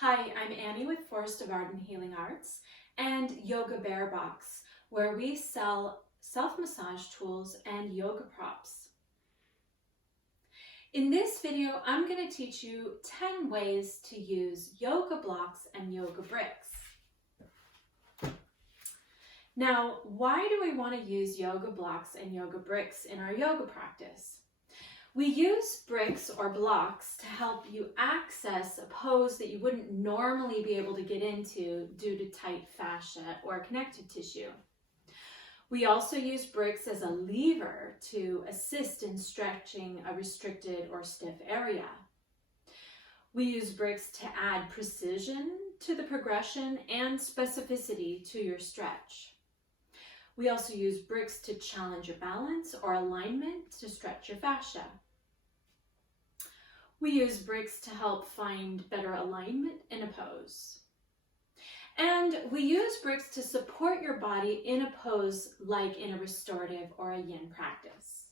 Hi, I'm Annie with Forest of Art and Healing Arts and Yoga Bear Box, where we sell self-massage tools and yoga props. In this video, I'm going to teach you 10 ways to use yoga blocks and yoga bricks. Now, why do we want to use yoga blocks and yoga bricks in our yoga practice? We use bricks or blocks to help you access a pose that you wouldn't normally be able to get into due to tight fascia or connective tissue. We also use bricks as a lever to assist in stretching a restricted or stiff area. We use bricks to add precision to the progression and specificity to your stretch. We also use bricks to challenge your balance or alignment to stretch your fascia. We use bricks to help find better alignment in a pose. And we use bricks to support your body in a pose like in a restorative or a yin practice.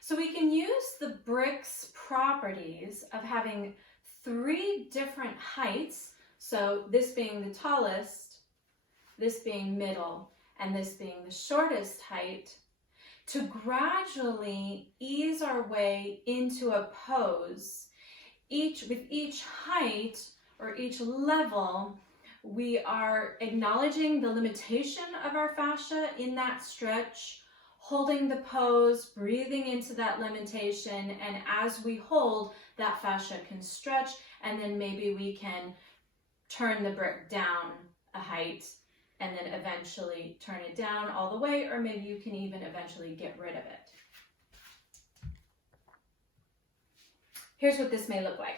So we can use the bricks' properties of having 3 different heights, so this being the tallest, this being middle, and this being the shortest height, to gradually ease our way into a pose. With each height or each level, we are acknowledging the limitation of our fascia in that stretch, holding the pose, breathing into that limitation, and as we hold, that fascia can stretch, and then maybe we can turn the brick down a height and then eventually turn it down all the way, or maybe you can even eventually get rid of it. Here's what this may look like.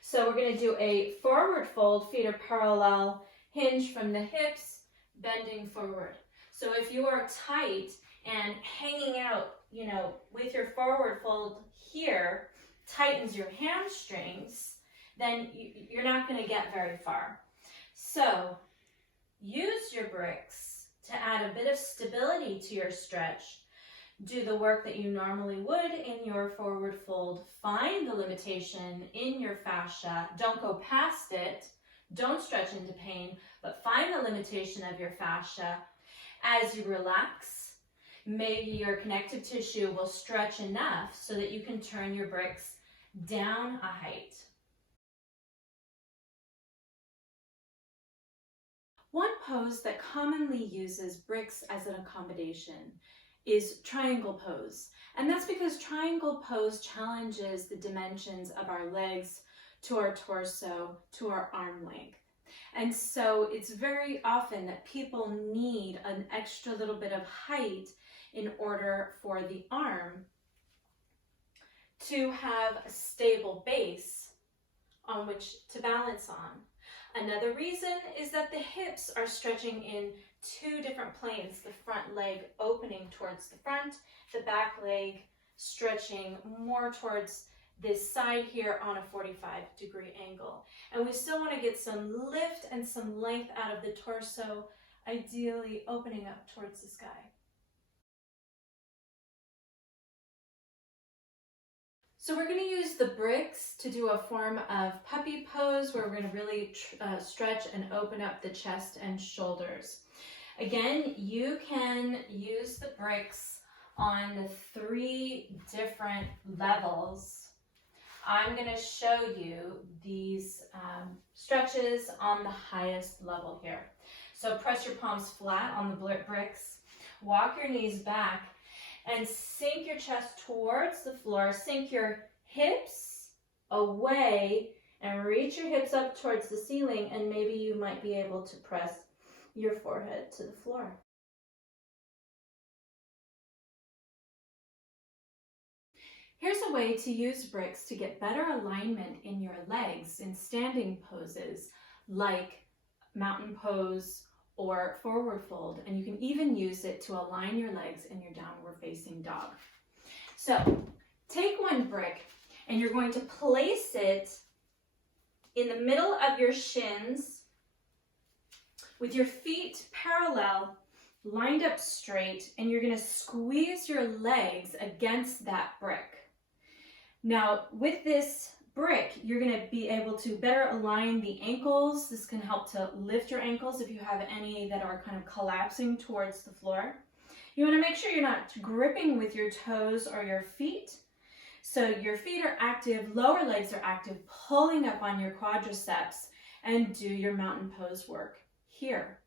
So we're going to do a forward fold, feet are parallel, hinge from the hips, bending forward. So if you are tight and hanging out, with your forward fold here, tightens your hamstrings, then you're not going to get very far. So use your bricks to add a bit of stability to your stretch. Do the work that you normally would in your forward fold. Find the limitation in your fascia. Don't go past it. Don't stretch into pain, but find the limitation of your fascia. As you relax, maybe your connective tissue will stretch enough so that you can turn your bricks down a height. One pose that commonly uses bricks as an accommodation is triangle pose. And that's because triangle pose challenges the dimensions of our legs to our torso to our arm length. And so it's very often that people need an extra little bit of height in order for the arm to have a stable base on which to balance on. Another reason is that the hips are stretching in 2 different planes, the front leg opening towards the front, the back leg stretching more towards this side here on a 45-degree angle. And we still want to get some lift and some length out of the torso, ideally opening up towards the sky. So we're going to use the bricks to do a form of puppy pose where we're going to really stretch and open up the chest and shoulders. Again, you can use the bricks on the 3 different levels. I'm going to show you these stretches on the highest level here. So press your palms flat on the bricks, walk your knees back, and sink your chest towards the floor. Sink your hips away and reach your hips up towards the ceiling, and maybe you might be able to press your forehead to the floor. Here's a way to use bricks to get better alignment in your legs in standing poses like mountain pose or forward fold, and you can even use it to align your legs in your downward facing dog. So take one brick and you're going to place it in the middle of your shins with your feet parallel, lined up straight, and you're going to squeeze your legs against that brick. Now, with this brick, you're going to be able to better align the ankles. This can help to lift your ankles if you have any that are kind of collapsing towards the floor. You want to make sure you're not gripping with your toes or your feet. So your feet are active, lower legs are active, pulling up on your quadriceps, and do your mountain pose work here.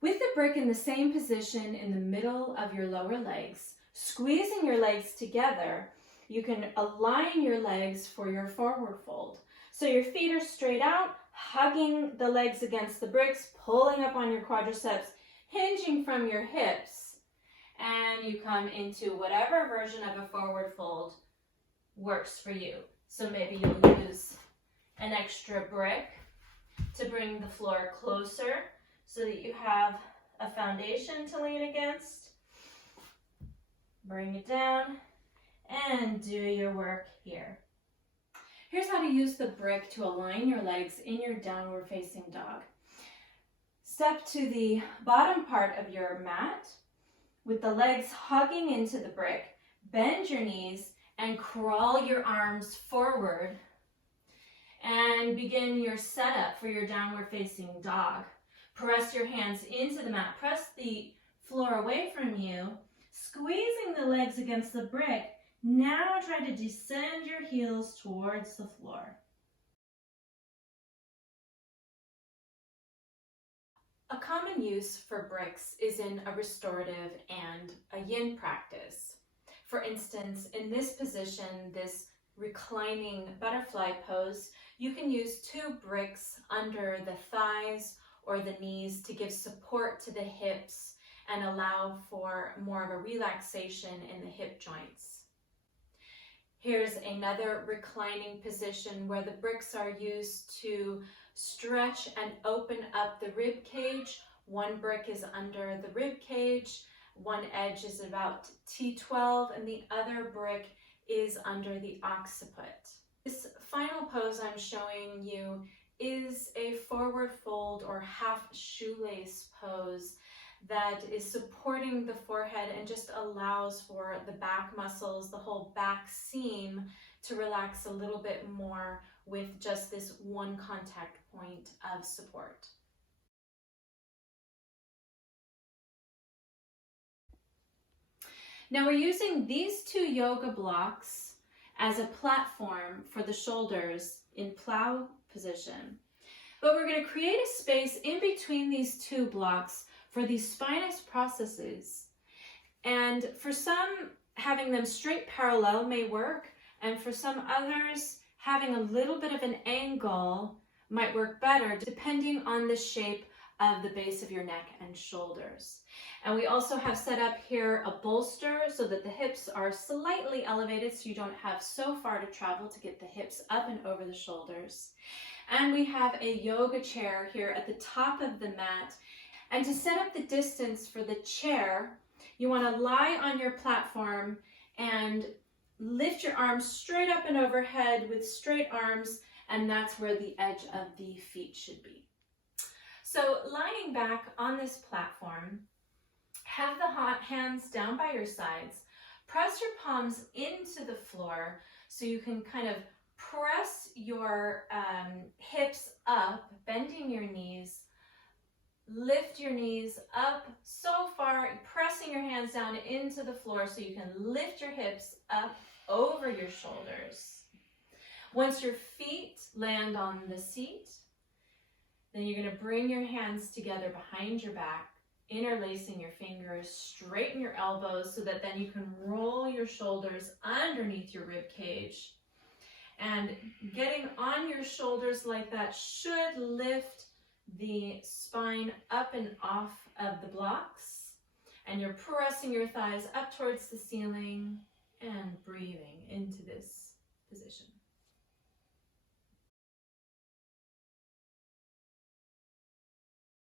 With the brick in the same position in the middle of your lower legs, squeezing your legs together, you can align your legs for your forward fold. So your feet are straight out, hugging the legs against the bricks, pulling up on your quadriceps, hinging from your hips, and you come into whatever version of a forward fold works for you. So maybe you'll use an extra brick to bring the floor closer so that you have a foundation to lean against. Bring it down and do your work here. Here's how to use the brick to align your legs in your downward facing dog. Step to the bottom part of your mat with the legs hugging into the brick. Bend your knees and crawl your arms forward and begin your setup for your downward facing dog. Press your hands into the mat. Press the floor away from you, squeezing the legs against the brick. Now try to descend your heels towards the floor. A common use for bricks is in a restorative and a yin practice. For instance, in this position, this reclining butterfly pose, you can use 2 bricks under the thighs or the knees to give support to the hips and allow for more of a relaxation in the hip joints. Here's another reclining position where the bricks are used to stretch and open up the rib cage. One brick is under the rib cage, one edge is about T12, and the other brick is under the occiput. This final pose I'm showing you is a forward fold or half shoelace pose that is supporting the forehead and just allows for the back muscles, the whole back seam, to relax a little bit more with just this one contact point of support. Now we're using these 2 yoga blocks as a platform for the shoulders in plow position. But we're going to create a space in between these 2 blocks for these spinous processes. And for some, having them straight parallel may work, and for some others, having a little bit of an angle might work better depending on the shape of the base of your neck and shoulders. And we also have set up here a bolster so that the hips are slightly elevated so you don't have so far to travel to get the hips up and over the shoulders. And we have a yoga chair here at the top of the mat. And to set up the distance for the chair, you want to lie on your platform and lift your arms straight up and overhead with straight arms, and that's where the edge of the feet should be. So lying back on this platform, have the hands down by your sides, press your palms into the floor so you can kind of press your hips up, bending your knees. Lift your knees up so far, pressing your hands down into the floor so you can lift your hips up over your shoulders. Once your feet land on the seat, then you're going to bring your hands together behind your back, interlacing your fingers, straighten your elbows so that then you can roll your shoulders underneath your rib cage. And getting on your shoulders like that should lift the spine up and off of the blocks, and you're pressing your thighs up towards the ceiling and breathing into this position.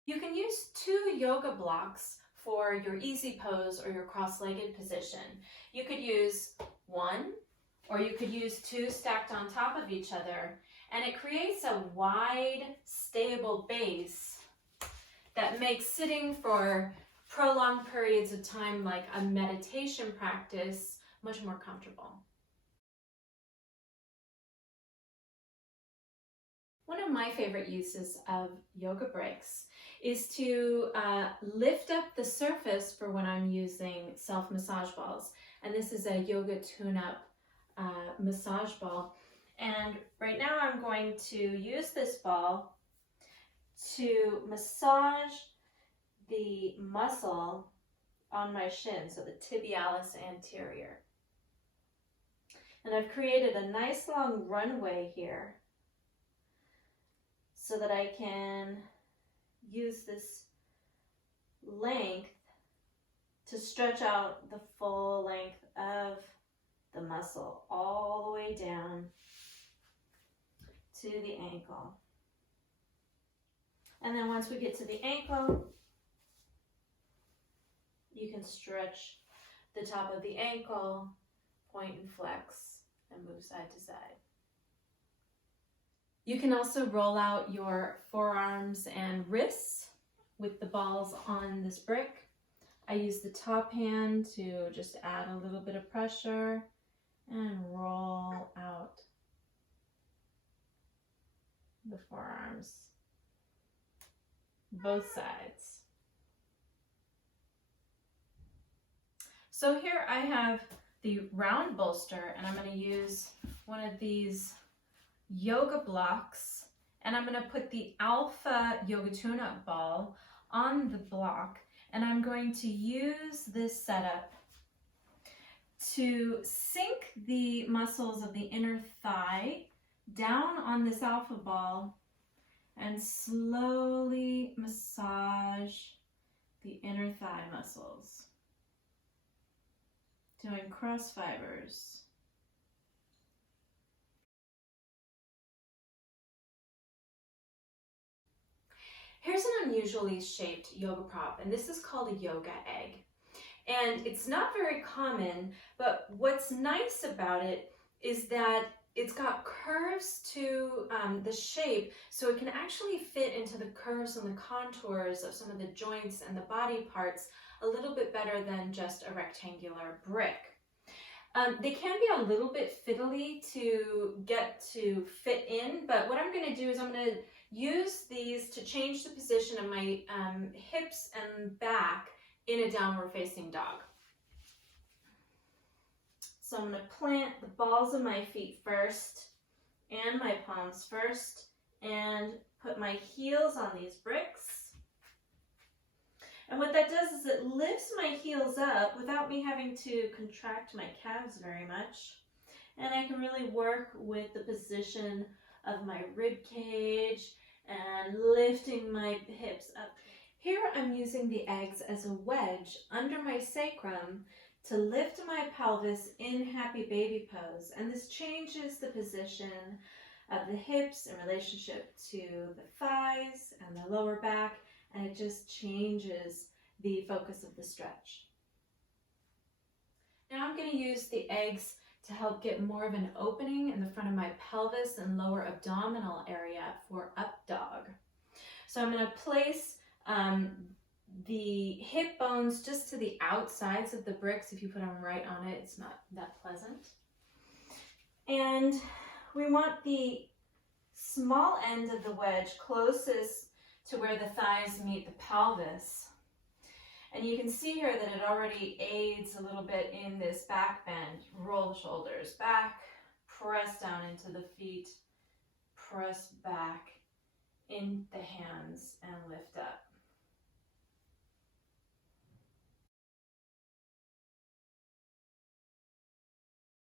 You can use 2 yoga blocks for your easy pose or your cross-legged position. You could use 1, or you could use 2 stacked on top of each other, and it creates a wide, stable base that makes sitting for prolonged periods of time, like a meditation practice, much more comfortable. One of my favorite uses of yoga bricks is to lift up the surface for when I'm using self-massage balls. And this is a yoga tune-up massage ball. And right now I'm going to use this ball to massage the muscle on my shin, so the tibialis anterior. And I've created a nice long runway here so that I can use this length to stretch out the full length of the muscle all the way down to the ankle. And then once we get to the ankle, you can stretch the top of the ankle, point and flex, and move side to side. You can also roll out your forearms and wrists with the balls on this brick. I use the top hand to just add a little bit of pressure and roll out the forearms, both sides. So here I have the round bolster, and I'm going to use one of these yoga blocks, and I'm going to put the Alpha Yoga Tune-Up ball on the block, and I'm going to use this setup to sink the muscles of the inner thigh down on this Alpha ball and slowly massage the inner thigh muscles, doing cross fibers. Here's an unusually shaped yoga prop, and this is called a yoga egg. And it's not very common, but what's nice about it is that it's got curves to the shape, so it can actually fit into the curves and the contours of some of the joints and the body parts a little bit better than just a rectangular brick. They can be a little bit fiddly to get to fit in, but what I'm going to do is I'm going to use these to change the position of my hips and back in a downward facing dog. So I'm going to plant the balls of my feet first and my palms first and put my heels on these bricks. And what that does is it lifts my heels up without me having to contract my calves very much. And I can really work with the position of my rib cage and lifting my hips up. Here I'm using the eggs as a wedge under my sacrum to lift my pelvis in happy baby pose. And this changes the position of the hips in relationship to the thighs and the lower back, and it just changes the focus of the stretch. Now I'm going to use the eggs to help get more of an opening in the front of my pelvis and lower abdominal area for up dog. So I'm going to place the hip bones just to the outsides of the bricks. If you put them right on it, it's not that pleasant. And we want the small end of the wedge closest to where the thighs meet the pelvis. And you can see here that it already aids a little bit in this back bend. Roll the shoulders back, press down into the feet, press back in the hands and lift up.